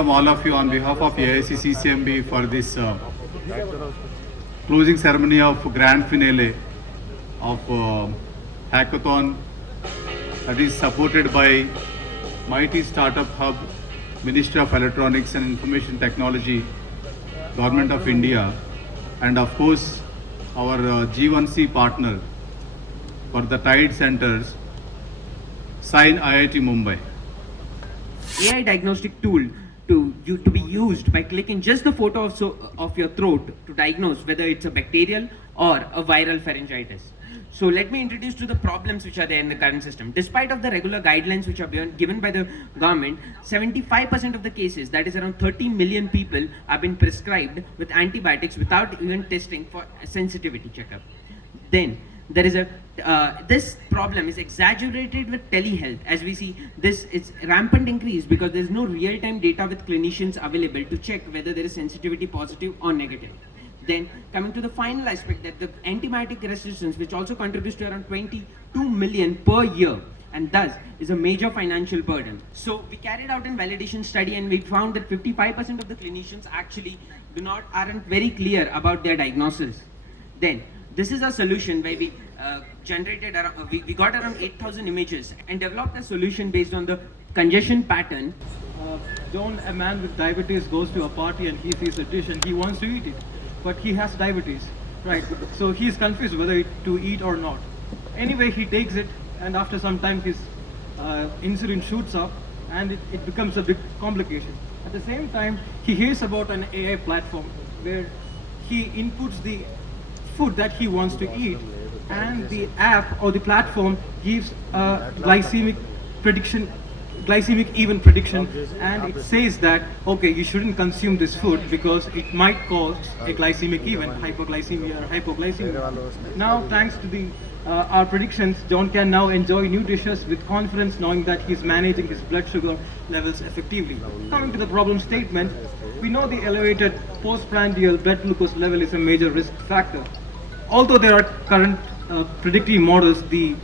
welcome all of you on behalf of AIC-CCMB for this closing ceremony of grand finale of Hackathon that is supported by Mighty Startup Hub, Ministry of Electronics and Information Technology, Government of India, and of course our G1C partner for the TIDE centers, SINE IIT Bombay. AI diagnostic tool to be used by clicking just the photo of your throat to diagnose whether it's a bacterial or a viral pharyngitis. So let me introduce to the problems which are there in the current system. Despite of the regular guidelines which are given by the government, 75% of the cases, that is around 30 million people, have been prescribed with antibiotics without even testing for a sensitivity checkup. Then there is this problem is exaggerated with telehealth. As we see, this is rampant increase because there is no real-time data with clinicians available to check whether there is sensitivity positive or negative. Then coming to the final aspect, that the antibiotic resistance, which also contributes to around 22 million per year, and thus is a major financial burden. So we carried out a validation study and we found that 55% of the clinicians actually aren't very clear about their diagnosis. Then this is a solution where we we got around 8,000 images and developed a solution based on the congestion pattern. A man with diabetes goes to a party and he sees a dish and he wants to eat it, but he has diabetes, right? So he is confused whether to eat or not. Anyway, he takes it, and after some time his insulin shoots up and it becomes a big complication. At the same time, he hears about an AI platform where he inputs the food that he wants to eat, and the app or the platform gives a glycemic event prediction, and it says that okay, you shouldn't consume this food because it might cause a glycemic event, hypoglycemia or hypoglycemia. Now thanks to our predictions, John can now enjoy new dishes with confidence, knowing that he's managing his blood sugar levels effectively. Coming to the problem statement, we know the elevated postprandial blood glucose level is a major risk factor. Although there are current predictive models, the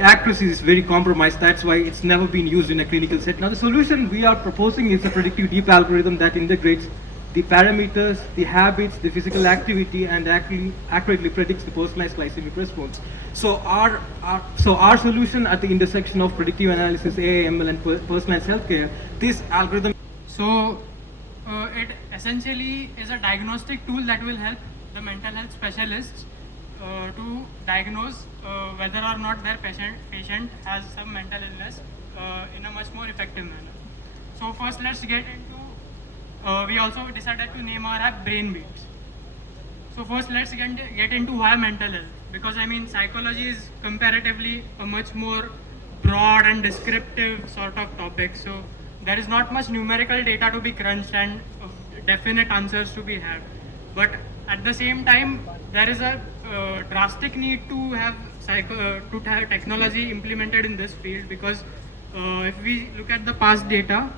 accuracy is very compromised. That's why it's never been used in a clinical setting. Now the solution we are proposing is a predictive deep algorithm that integrates the parameters, the habits, the physical activity, and accurately predicts the personalized glycemic response. So our solution at the intersection of predictive analysis, AI, ML, and personalized healthcare, this algorithm. So it essentially is a diagnostic tool that will help the mental health specialists to diagnose whether or not their patient has some mental illness in a much more effective manner. So first let's get into, we also decided to name our app Brain Beats. So first let's get into why mental health, because I mean psychology is comparatively a much more broad and descriptive sort of topic. So there is not much numerical data to be crunched and definite answers to be had. But at the same time, there is a drastic need to have technology implemented in this field, because if we look at the past data,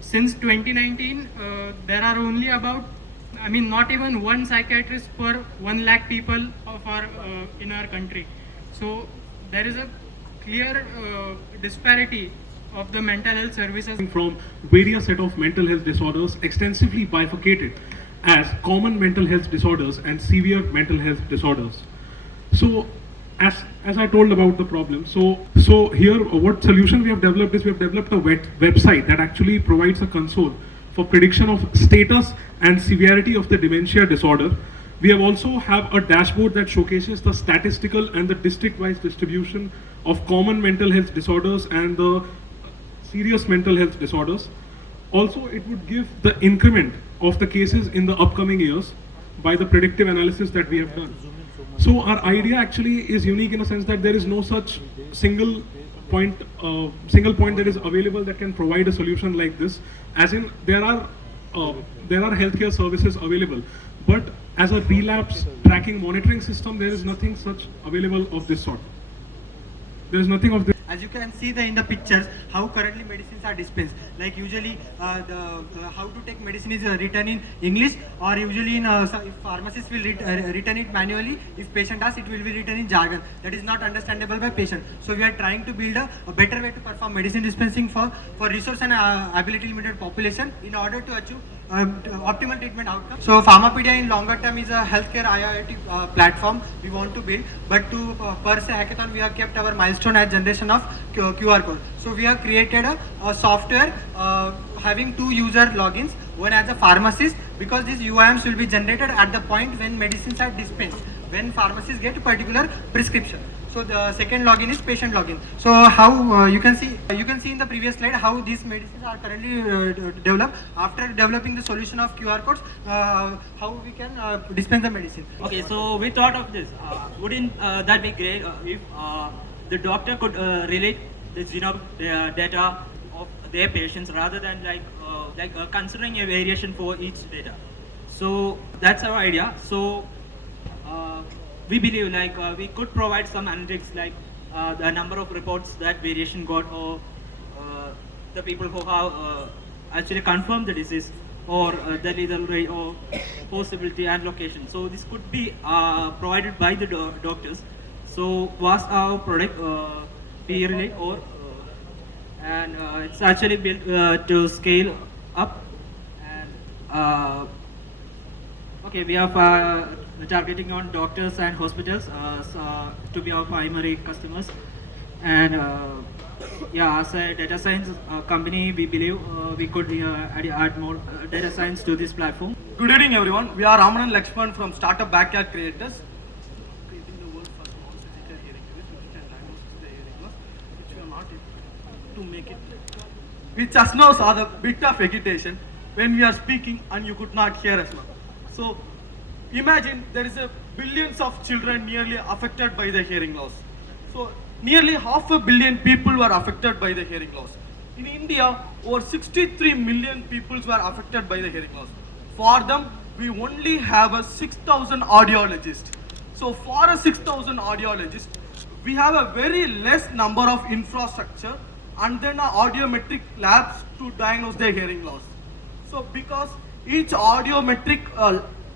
since 2019, there are only about, I mean, not even one psychiatrist per 1 lakh people in our country. So there is a clear disparity of the mental health services. From various set of mental health disorders extensively bifurcated as common mental health disorders and severe mental health disorders. So as I told about the problem, so here what solution we have developed is we have developed a website that actually provides a console for prediction of status and severity of the dementia disorder. We have also have a dashboard that showcases the statistical and the district-wise distribution of common mental health disorders and the serious mental health disorders. Also, it would give the increment of the cases in the upcoming years by the predictive analysis that we have done. So our idea actually is unique in a sense that there is no such single point that is available that can provide a solution like this. As in, there are healthcare services available, but as a relapse tracking monitoring system, there is nothing such available of this sort. There is nothing of this. As you can see in the pictures, how currently medicines are dispensed. Like usually, how to take medicine is written in English, or usually in if pharmacist will written it manually. If patient asks, it will be written in jargon that is not understandable by patient. So we are trying to build a better way to perform medicine dispensing for resource and ability limited population in order to achieve optimal treatment outcome. So Pharmapedia in longer term is a healthcare IoT platform we want to build, but to per se hackathon we have kept our milestone as generation of QR code. So we have created a software having 2 user logins, one as a pharmacist, because these UIMs will be generated at the point when medicines are dispensed, when pharmacists get a particular prescription. So the second login is patient login. So how you can see in the previous slide how these medicines are currently developed. After developing the solution of QR codes, how we can dispense the medicine. Okay, so we thought of this. Wouldn't that be great if the doctor could relate the genome data of their patients rather than considering a variation for each data? So that's our idea. So we believe we could provide some analytics the number of reports that variation got, or the people who have actually confirmed the disease, or the lethal rate, or possibility and location. So this could be provided by the doctors. So was our product peer-relate and it's actually built to scale up, and okay, we are targeting on doctors and hospitals to be our primary customers, and yeah, as a data science company, we believe we could add more data science to this platform. Good evening, everyone. We are Raman and Lakshman from Startup Backyard Creators. Creating the world's first non-surgical hearing device which can diagnose the hearing loss, which we are not able to make it. We just now saw the bit of agitation when we are speaking and you could not hear us. So imagine there is a billions of children nearly affected by the hearing loss. So nearly 500 million people were affected by the hearing loss. In India, over 63 million people were affected by the hearing loss. For them, we only have a 6,000 audiologists. So for a 6,000 audiologists, we have a very less number of infrastructure and then audiometric labs to diagnose their hearing loss. So because each audiometric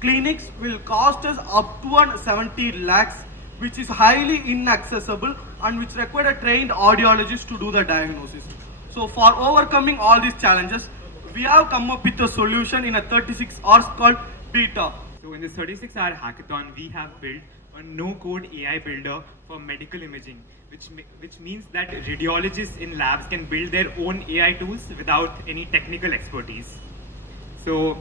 clinics will cost us up to 70 lakhs, which is highly inaccessible and which require a trained audiologist to do the diagnosis. So for overcoming all these challenges, we have come up with a solution in a 36 hours called Beta. So in this 36-hour hackathon, we have built a no-code AI builder for medical imaging, which means that radiologists in labs can build their own AI tools without any technical expertise. So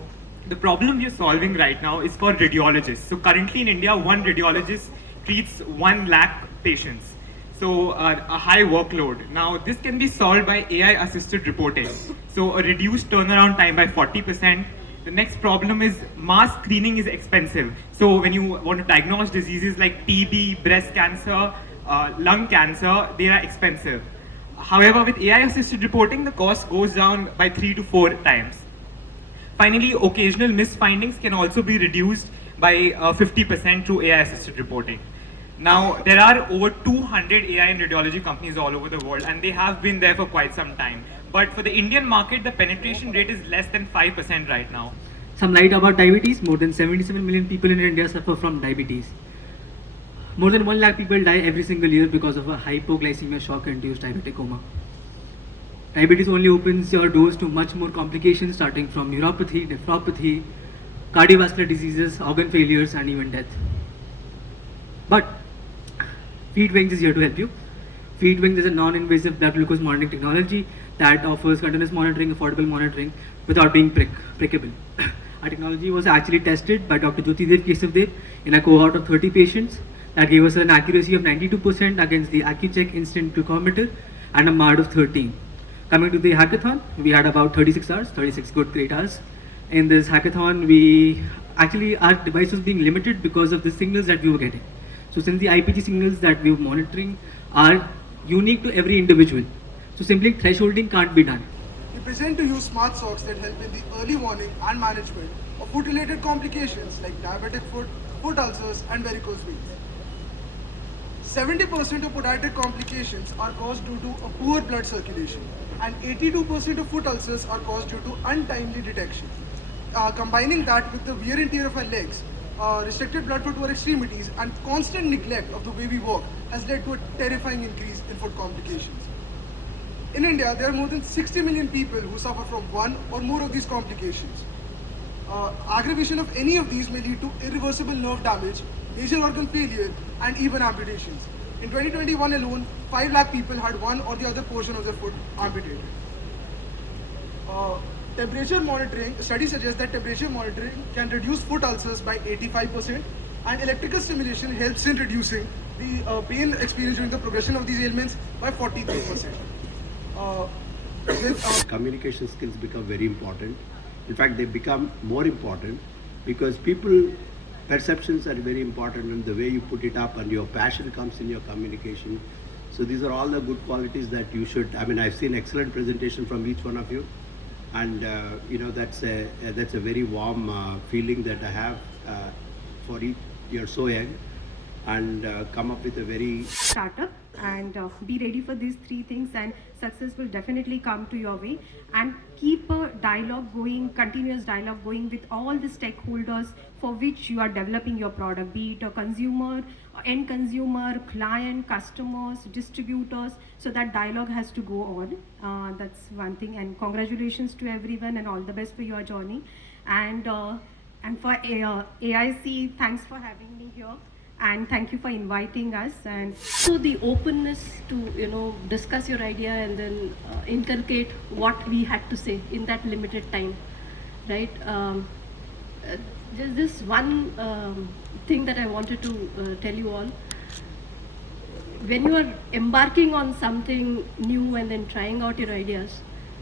the problem we are solving right now is for radiologists. So currently in India, one radiologist treats 1 lakh patients. So a high workload. Now this can be solved by AI assisted reporting. So a reduced turnaround time by 40%. The next problem is mass screening is expensive. So when you want to diagnose diseases like TB, breast cancer, lung cancer, they are expensive. However, with AI assisted reporting, the cost goes down by 3 to 4 times. Finally, occasional misfindings can also be reduced by 50% through AI assisted reporting. Now, there are over 200 AI and radiology companies all over the world, and they have been there for quite some time. But for the Indian market, the penetration rate is less than 5% right now. Some light about diabetes. More than 77 million people in India suffer from diabetes. More than 1 lakh people die every single year because of a hypoglycemia shock-induced diabetic coma. Diabetes only opens your doors to much more complications, starting from neuropathy, nephropathy, cardiovascular diseases, organ failures, and even death. But FeedWings is here to help you. FeedWings is a non-invasive blood glucose monitoring technology that offers continuous monitoring, affordable monitoring without being prickable. Our technology was actually tested by Dr. Jyotidev Kesavdev in a cohort of 30 patients that gave us an accuracy of 92% against the AccuCheck instant glucometer and a MARD of 13. Coming to the hackathon, we had about 36 hours, 36 good great hours. In this hackathon, our device was being limited because of the signals that we were getting. So since the IPG signals that we were monitoring are unique to every individual, so simply thresholding can't be done. We present to you smart socks that help in the early warning and management of food-related complications like diabetic foot, foot ulcers, and varicose veins. 70% of podiatric complications are caused due to a poor blood circulation, and 82% of foot ulcers are caused due to untimely detection. Combining that with the wear and tear of our legs, restricted blood flow to our extremities, and constant neglect of the way we walk has led to a terrifying increase in foot complications. In India, there are more than 60 million people who suffer from one or more of these complications. Aggravation of any of these may lead to irreversible nerve damage, major organ failure, and even amputations. In 2021 alone, 5 lakh people had one or the other portion of their foot amputated. Temperature monitoring, studies suggest that temperature monitoring can reduce foot ulcers by 85%, and electrical stimulation helps in reducing the pain experienced during the progression of these ailments by 43%. Communication skills become very important. In fact, they become more important because people perceptions are very important, and the way you put it up and your passion comes in your communication. So these are all the good qualities that you should, I mean, I've seen excellent presentation from each one of you, and you know, that's a very warm feeling that I have for each. You're so young and come up with a very startup, and be ready for these 3 things, and success will definitely come to your way. And keep a dialogue going, continuous dialogue going with all the stakeholders for which you are developing your product, be it a consumer, end consumer, client, customers, distributors. So that dialogue has to go on. That's one thing, and congratulations to everyone and all the best for your journey. And for AIC, thanks for having me here. And thank you for inviting us. And so the openness to discuss your idea and then inculcate what we had to say in that limited time, right? There's this one thing that I wanted to tell you all. When you are embarking on something new and then trying out your ideas,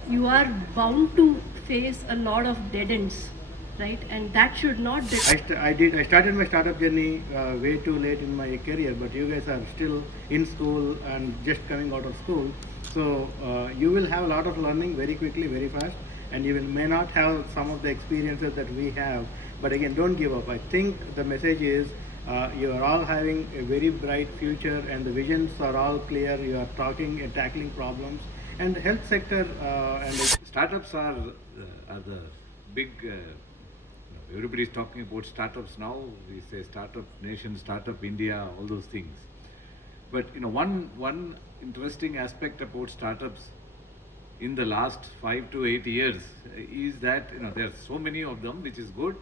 you are bound to face a lot of dead ends. Right, and that should not. I started my startup journey way too late in my career, but you guys are still in school and just coming out of school, so you will have a lot of learning very quickly, very fast, and you may not have some of the experiences that we have. But again, don't give up. I think the message is you are all having a very bright future, and the visions are all clear. You are talking and tackling problems, and the health sector and startups are the big. Everybody is talking about startups now. We say startup nation, startup India, all those things. But one interesting aspect about startups in the last 5 to 8 years is that there are so many of them, which is good.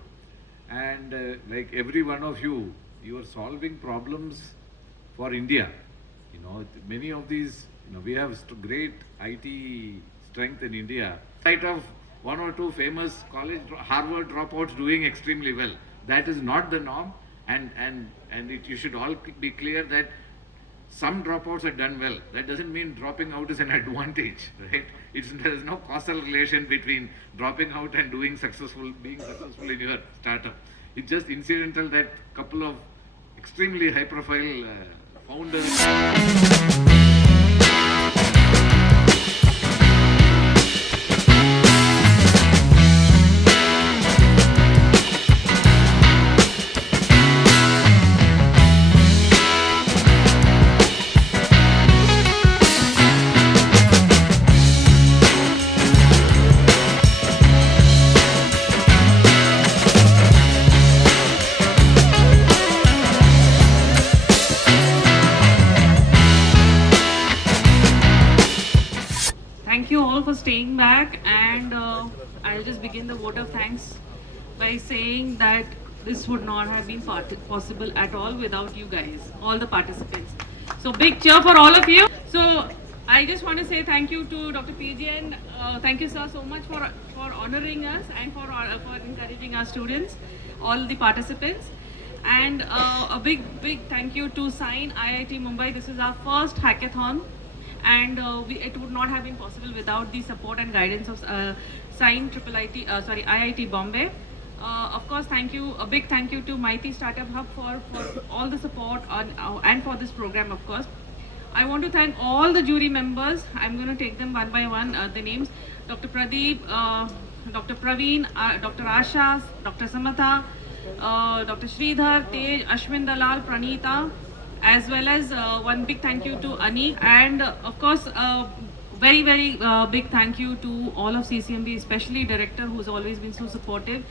And like every one of you, you are solving problems for India. Many of these, we have great IT strength in India. Right of 1 or 2 famous college Harvard dropouts doing extremely well. That is not the norm, and you should all be clear that some dropouts are done well. That doesn't mean dropping out is an advantage, right? There is no causal relation between dropping out and being successful in your startup. It's just incidental that couple of extremely high-profile founders. Thank you all for staying back, and I'll just begin the vote of thanks by saying that this would not have been possible at all without you guys, all the participants. So big cheer for all of you. So I just want to say thank you to Dr. PJ, and thank you sir so much for honoring us and for encouraging our students, all the participants. And a big thank you to SINE IIT Bombay. This is our first hackathon, and it would not have been possible without the support and guidance of SINE IIT Bombay. Of course, a big thank you to MIT Startup Hub for all the support and for this program, of course. I want to thank all the jury members. I'm going to take them one by one, the names. Dr. Pradeep, Dr. Praveen, Dr. Asha, Dr. Samatha, Dr. Sridhar, Tej, Ashwin Dalal, Pranita, as well as one big thank you to Ani, and of course very big thank you to all of CCMB, especially director who's always been so supportive,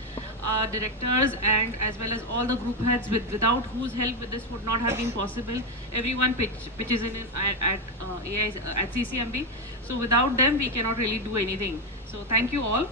directors, and as well as all the group heads without whose help this would not have been possible. Everyone pitches in at AI at CCMB, so without them we cannot really do anything. So thank you all.